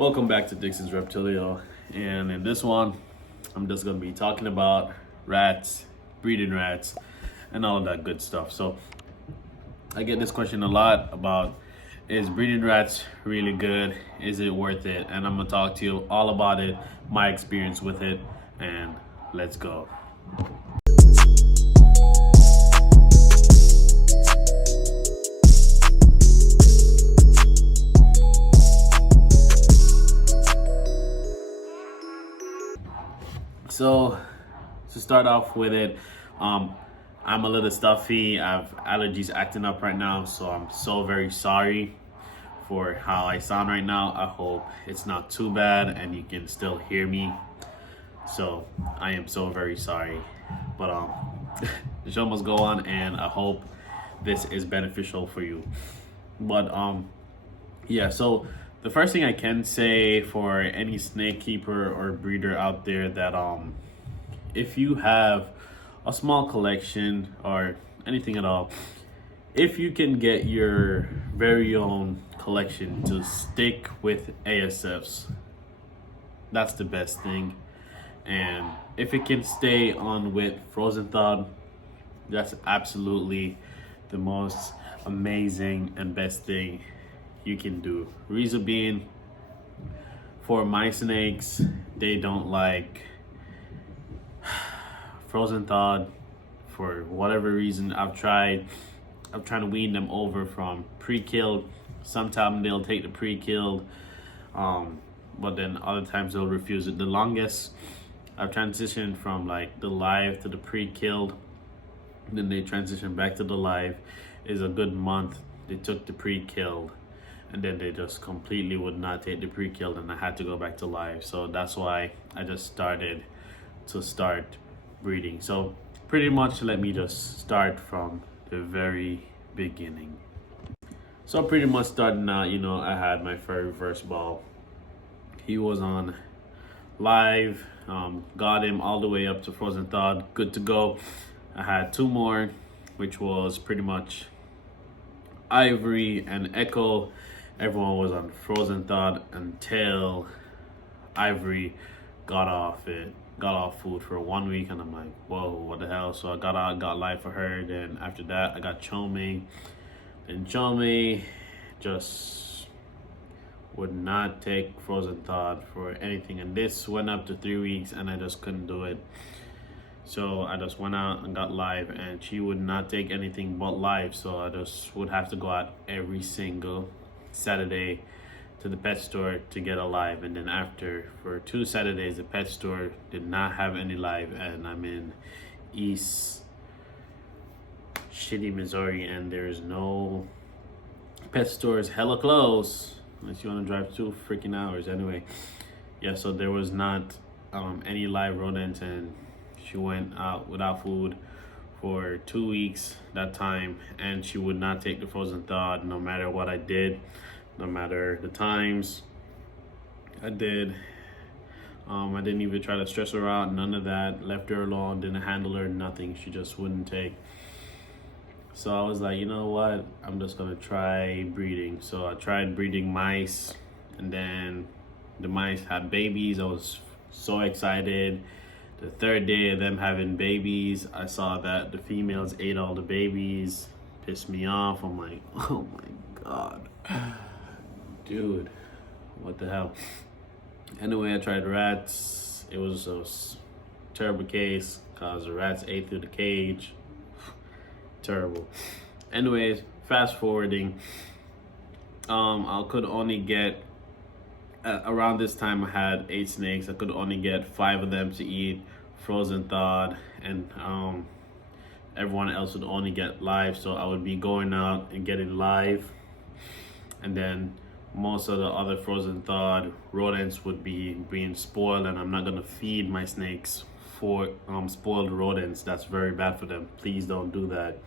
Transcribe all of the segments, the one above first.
Welcome back to Dixon's Reptilio, and in this one, I'm just gonna be talking about rats, breeding rats, and all of that good stuff. So I get this question a lot about, is breeding rats really good? Is it worth it? And I'm gonna talk to you all about it, my experience with it, and let's go. So to start off with it, I'm a little stuffy. I have allergies acting up right now, so I'm so very sorry for how I sound right now. I hope it's not too bad and you can still hear me. So I am so very sorry, but the show must go on, and I hope this is beneficial for you. But yeah, so the first thing I can say for any snake keeper or breeder out there, that if you have a small collection or anything at all, if you can get your very own collection to stick with ASFs, that's the best thing. And if it can stay on with frozen thawed, that's absolutely the most amazing and best thing you can do. Reason being, for my snakes, they don't like frozen thawed for whatever reason. I'm trying to wean them over from pre-killed. Sometimes they'll take the pre-killed, but then other times they'll refuse it. The longest I've transitioned from like the live to the pre-killed, then they transition back to the live, is a good month. They took the pre-killed, and then they just completely would not take the pre-killed, and I had to go back to live. So that's why I just started breeding. So pretty much let me just start from the very beginning. So pretty much starting out, I had my very first ball. He was on live, got him all the way up to frozen thawed, good to go. I had two more, which was pretty much Ivory and Echo. Everyone was on frozen thawed until Ivory got off food for 1 week, and I'm like, whoa, what the hell? So I got live for her. Then after that, I got Chome. And Chome just would not take frozen thawed for anything, and this went up to 3 weeks, and I just couldn't do it. So I just went out and got live, and she would not take anything but live. So I just would have to go out every single Saturday to the pet store to get a live. And then after, for 2 Saturdays, the pet store did not have any live, and I'm in East shitty Missouri, and there's no pet stores, hella close, unless you want to drive 2 freaking hours. Anyway, yeah, so there was not any live rodents, and she went out without food for 2 weeks that time, and she would not take the frozen thawed no matter what I did, no matter the times I did. I didn't even try to stress her out, none of that. Left her alone, didn't handle her, nothing. She just wouldn't take. So I was like, you know what, I'm just gonna try breeding. So I tried breeding mice, and then the mice had babies. I was so excited. The 3rd day of them having babies, I saw that the females ate all the babies. Pissed me off. I'm like, oh my god, dude, what the hell? Anyway, I tried rats. It was a terrible case because the rats ate through the cage. Terrible. Anyways, fast forwarding, I could only get, around this time I had 8 snakes. I could only get 5 of them to eat frozen thawed, and everyone else would only get live. So I would be going out and getting live, and then most of the other frozen thawed rodents would be being spoiled, and I'm not gonna feed my snakes for spoiled rodents. That's very bad for them. Please don't do that.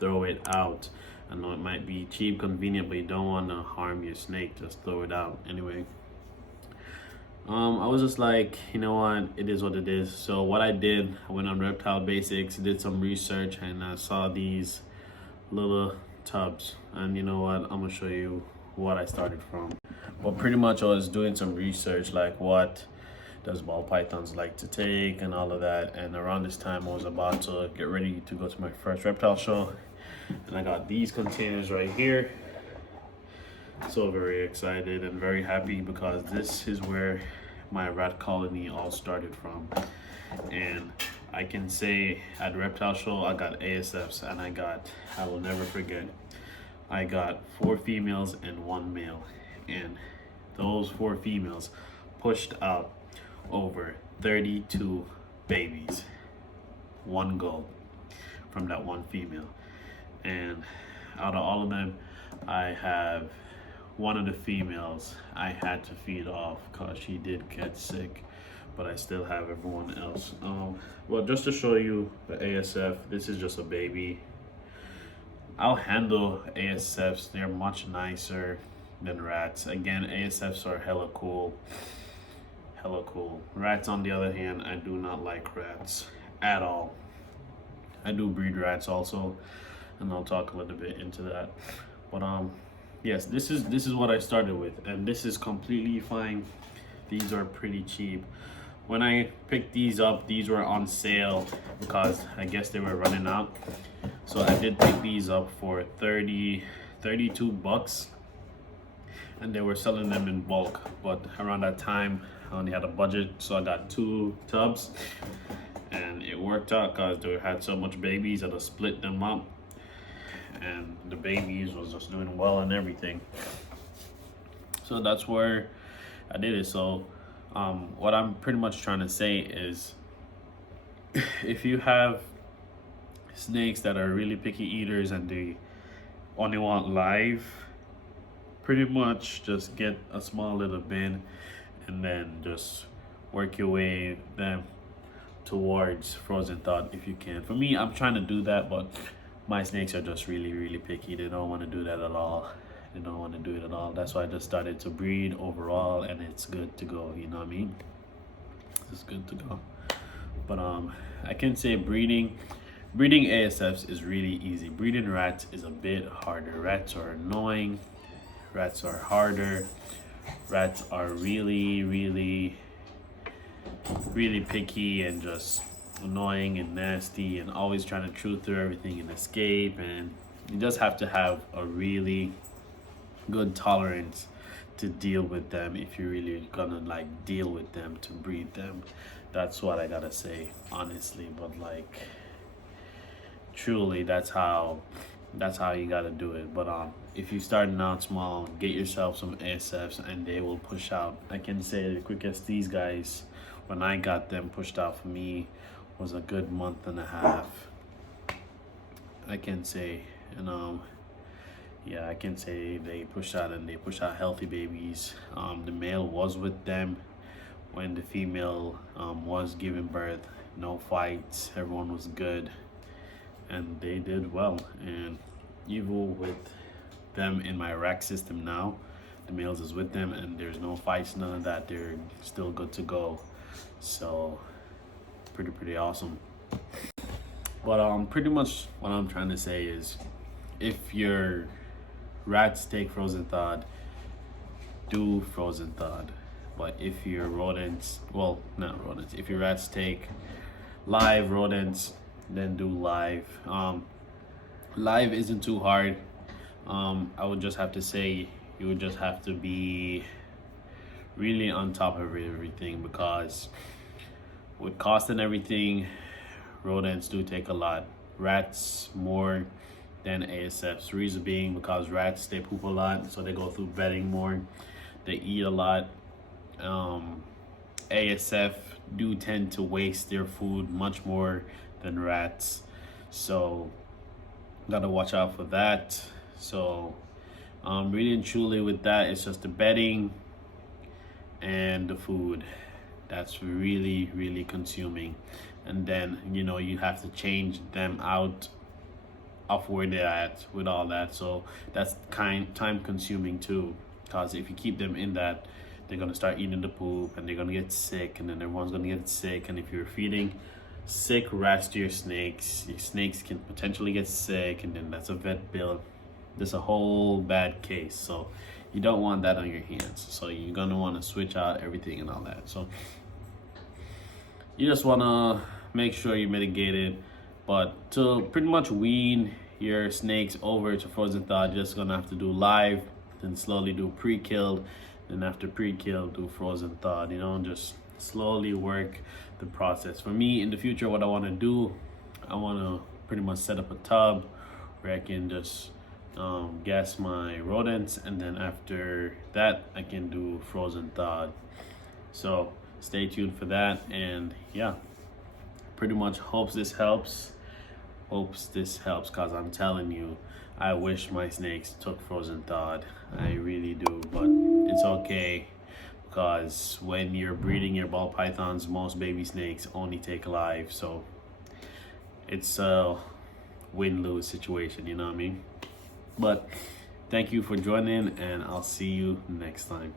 Throw it out. I know it might be cheap, convenient, but you don't want to harm your snake. Just throw it out. Anyway, I was just like, you know what, it is what it is. So what I did, I went on Reptile Basics, did some research, and I saw these little tubs. And you know what, I'm gonna show you what I started from. But pretty much I was doing some research, like what does ball pythons like to take and all of that. And around this time I was about to get ready to go to my first reptile show, and I got these containers right here. So very excited and very happy, because this is where my rat colony all started from. And I can say at reptile show I got ASFs, and I will never forget, I got 4 females and 1 male, and those 4 females pushed out over 32 babies, one go from that 1 female. And out of all of them, I have one of the females I had to feed off because she did get sick, but I still have everyone else. Well, just to show you the ASF, this is just a baby. I'll handle ASFs, they're much nicer than rats. Again, ASFs are hella cool. Rats, on the other hand, I do not like rats at all. I do breed rats also, and I'll talk a little bit into that. But yes, this is what I started with, and this is completely fine. These are pretty cheap. When I picked these up, these were on sale because I guess they were running out. So I did pick these up for 32 bucks, and they were selling them in bulk. But around that time I only had a budget, so I got 2 tubs, and it worked out because they had so much babies that I split them up, and the babies was just doing well and everything. So that's where I did it. So what I'm pretty much trying to say is, if you have snakes that are really picky eaters and they only want live, pretty much just get a small little bin and then just work your way them towards frozen thawed if you can. For me, I'm trying to do that, but my snakes are just really picky. They don't want to do that at all. They don't want to do it at all. That's why I just started to breed overall, and it's good to go, you know what I mean? It's good to go. But I can say breeding ASFs is really easy. Breeding rats is a bit harder. Rats are annoying. Rats are harder. Rats are really picky and just annoying and nasty and always trying to chew through everything and escape. And you just have to have a really good tolerance to deal with them if you're really gonna like deal with them to breed them. That's what I gotta say, honestly. But like, truly, that's how you gotta do it. But if you're starting out small, get yourself some ASFs and they will push out. I can say the quickest these guys, when I got them pushed out for me, was a good month and a half, I can say. And yeah, I can say they pushed out, and they pushed out healthy babies. The male was with them when the female was giving birth. No fights, everyone was good, and they did well. And even with them in my rack system now, the males is with them and there's no fights, none of that. They're still good to go. So pretty awesome. But pretty much what I'm trying to say is, if your rats take frozen thawed, do frozen thawed. But if your rodents, well, not rodents, if your rats take live rodents, then do live. Live isn't too hard. I would just have to say you would just have to be really on top of everything, because with cost and everything, rodents do take a lot. Rats more than ASFs. Reason being because rats, they poop a lot, so they go through bedding more. They eat a lot. ASF do tend to waste their food much more than rats, so gotta watch out for that. So really and truly with that, it's just the bedding and the food that's really consuming. And then, you know, you have to change them out of where they're at with all that. So that's time consuming too, because if you keep them in that, they're gonna start eating the poop and they're gonna get sick, and then everyone's gonna get sick. And if you're feeding sick rats to your snakes can potentially get sick, and then that's a vet bill. There's a whole bad case. So you don't want that on your hands. So you're gonna want to switch out everything and all that. So you just want to make sure you mitigate it. But to pretty much wean your snakes over to frozen thawed, you're just gonna have to do live, then slowly do pre-killed, then after pre-killed do frozen thawed. You know, just slowly work the process. For me, in the future, what I want to do, I want to pretty much set up a tub where I can just gas my rodents, and then after that I can do frozen thawed. So stay tuned for that. And yeah, pretty much hopes this helps because I'm telling you, I wish my snakes took frozen thawed. I really do, but it's okay, because when you're breeding your ball pythons, most baby snakes only take live. So it's a win-lose situation, you know what I mean? But thank you for joining, and I'll see you next time.